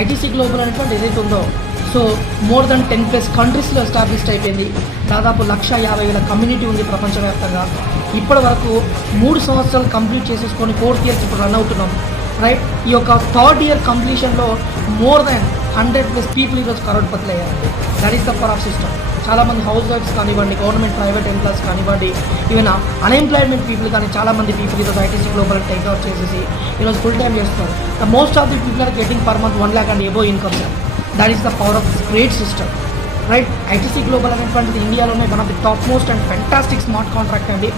ITC global అనేటువంటి ఏదైతే ఉందో సో మోర్ దెన్ 10+ కంట్రీస్లో ఎస్టాబ్లిష్డ్ అయిపోయింది. దాదాపు 150,000 కమ్యూనిటీ ఉంది ప్రపంచవ్యాప్తంగా. ఇప్పటి వరకు 3 సంవత్సరాలు కంప్లీట్ చేసేసుకొని 4th ఇయర్కి ఇప్పుడు రన్ అవుతున్నాం, రైట్. ఈ యొక్క 3rd ఇయర్ కంప్లీషన్లో మోర్ దెన్ 100+ పీపుల్ ఈరోజు కరోడ్పతులు అయ్యారండి. That is the power of system. చాలామంది హౌస్ వైఫ్స్ కానివ్వండి, గవర్నమెంట్ ప్రైవేట్ ఎంప్లాయీస్ కానివ్వండి, ఈవెన్ అన్ఎంప్లాయ్మెంట్ పీపుల్ కానీ చాలామంది పీపుల్ ఈరోజు ఐటీసీ గ్లోబల్ టేక్ అవుట్ చేసేసి ఈరోజు ఫుల్ టైం చేస్తున్నారు. The most of the people are getting per month 1 lakh and above income. That is the power of this great system, right. ITC global అనేటువంటిది ఇండియాలోనే one of the top most and fantastic smart contract అండి.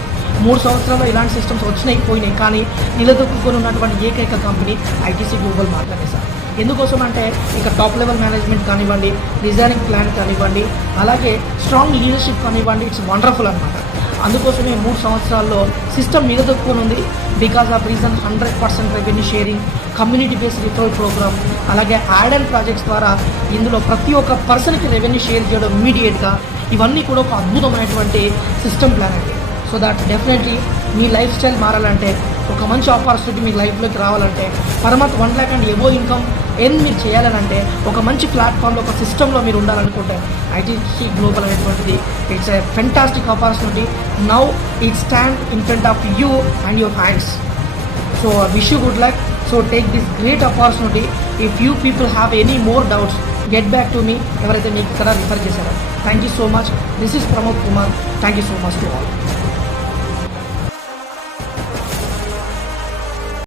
3 సంవత్సరాల్లో ఇలాంటి systems వచ్చినాయి పోయినాయి, కానీ నిలదొక్కుని ఉన్నటువంటి ఏకైక కంపెనీ ఐటీసీ గ్లోబల్ మాత్రమే సార్. ఎందుకోసం అంటే ఇక టాప్ లెవెల్ మేనేజ్మెంట్ కానివ్వండి, డిజైనింగ్ ప్లాన్ కానివ్వండి, అలాగే స్ట్రాంగ్ లీడర్షిప్ కానివ్వండి, ఇట్స్ వండర్ఫుల్ అనమాట. అందుకోసమే 3 సంవత్సరాల్లో సిస్టమ్ నిలదొక్కుని ఉంది. Because of reason 100% revenue sharing, community based referral programme, అలాగే యాడ్ అండ్ ప్రాజెక్ట్స్ ద్వారా ఇందులో ప్రతి ఒక్క పర్సన్కి రెవెన్యూ షేర్ చేయడం ఇమీడియట్గా, ఇవన్నీ కూడా ఒక అద్భుతమైనటువంటి సిస్టమ్ ప్లాన్ అండి. So that definitely me life style మారాలంటే, ఒక మంచి ఆపర్చునిటీ మీ లైఫ్లోకి రావాలంటే, per month 1 lakh and above income మీరు చేయాలనంటే, ఒక మంచి ప్లాట్ఫామ్లో ఒక సిస్టంలో మీరు ఉండాలనుకుంటే ఐటీసీ గ్లోబల్ అనేటువంటిది it's a fantastic opportunity. Now it stand in front of you and your hands. So wish you good luck. So take this great opportunity. If you people have any more doubts, get back to me. ఎవరైతే మీకు ఇక్కడ refer చేశారో. Thank you so much. This is Pramod Kumar. Thank you so much to all.